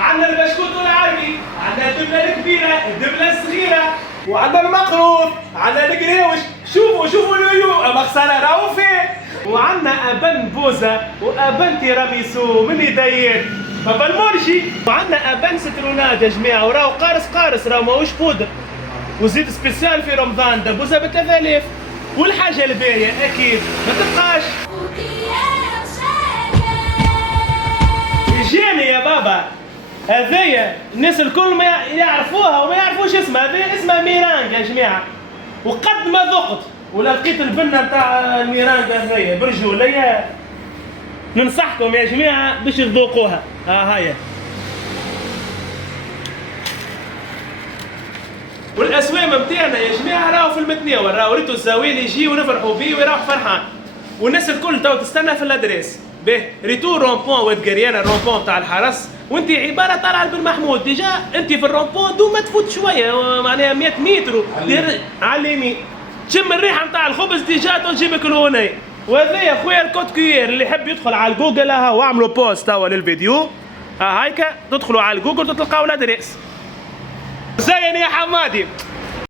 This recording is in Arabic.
عندنا البشكوت العربي، عندنا الدبله الكبيره، الدبله الصغيره، وعندنا المقروض، عندنا القريوش. شوفوا اليو مغسله راهو فيه. وعندنا ابن بوزه وابن تيراميسو من يدين بابا المرشي. وعندنا ابن سترونات يا جماعه، وراهو قارص راهو ماهوش بودر. وزيد سبيسيال في رمضان دبوزه ب 3000. والحاجه الباهيه اكيد ما تبقاش. جيني يا بابا، هذايا الناس الكل ما يعرفوها وما يعرفوش اسمها. هذايا اسمها ميرانج يا جماعه. وقد ما ذقت ولا لقيت البنه نتاع الميرانج هذايا برجوليه، ننصحكم يا جماعه باش تذوقوها. هاي والاسوام نتاعنا يا جماعه راهو في المتناول، راهو ريتو الزوال يجي ونفرحوا بيه ويروح فرحان. والناس الكل تو تستنى في الادريس. به ريتو رومبون واد قريانه، الرومبون تاع الحرس، وانت عباره طالعه بن محمود. ديجا انت في الرومبون دوما تفوت شويه، معناها 100 متر دير على اليمين، تشم الريحه نتاع الخبز ديجا تو تجيبك الهوني. وهذا يا خويا الكوت كوير اللي يحب يدخل على الجوجل واعملوا بوست توا للفيديو. هايكا تدخلوا على الجوجل تلقاو الادريس. زين يا حمادي.